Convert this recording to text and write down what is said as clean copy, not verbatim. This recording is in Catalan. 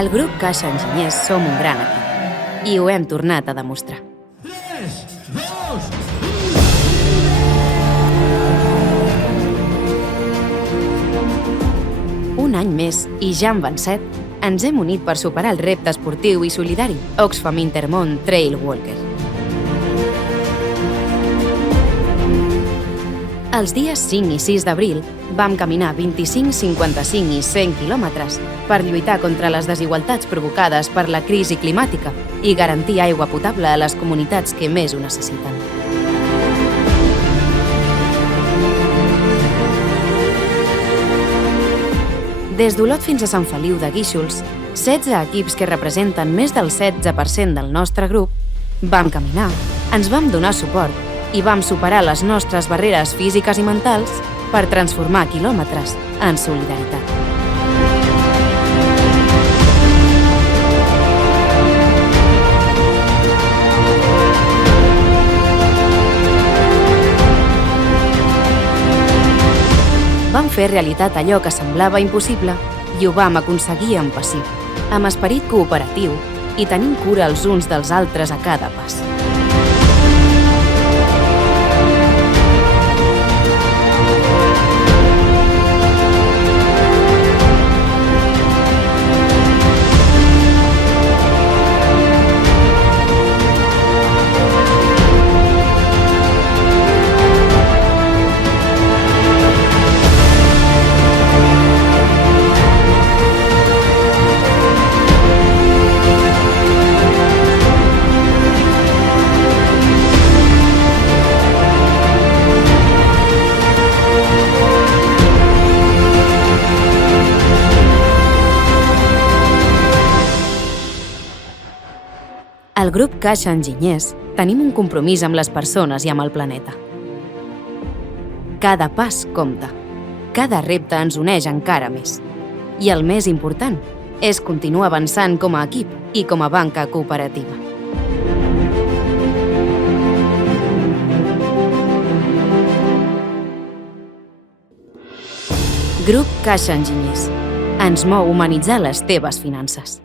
Al grup Caixa Enginyers som un gran equip i ho hem tornat a demostrar. 3, 2, Un any més, i ja en van 7, ens hem unit per superar el repte esportiu i solidari Oxfam Intermont Trail Walker. Els dies 5 i 6 d'abril vam caminar 25, 55 i 100 quilòmetres per lluitar contra les desigualtats provocades per la crisi climàtica i garantir aigua potable a les comunitats que més ho necessiten. Des d'Olot fins a Sant Feliu de Guíxols, 16 equips que representen més del 16% del nostre grup, vam caminar, ens vam donar suport i vam superar les nostres barreres físiques i mentals per transformar quilòmetres en solidaritat. Vam fer realitat allò que semblava impossible i ho vam aconseguir amb passió, amb esperit cooperatiu i tenint cura els uns dels altres a cada pas. Al grup Caixa Enginyers tenim un compromís amb les persones i amb el planeta. Cada pas compta. Cada repte ens uneix encara més. I el més important és continuar avançant com a equip i com a banca cooperativa. Grup Caixa Enginyers. Ens mou humanitzar les teves finances.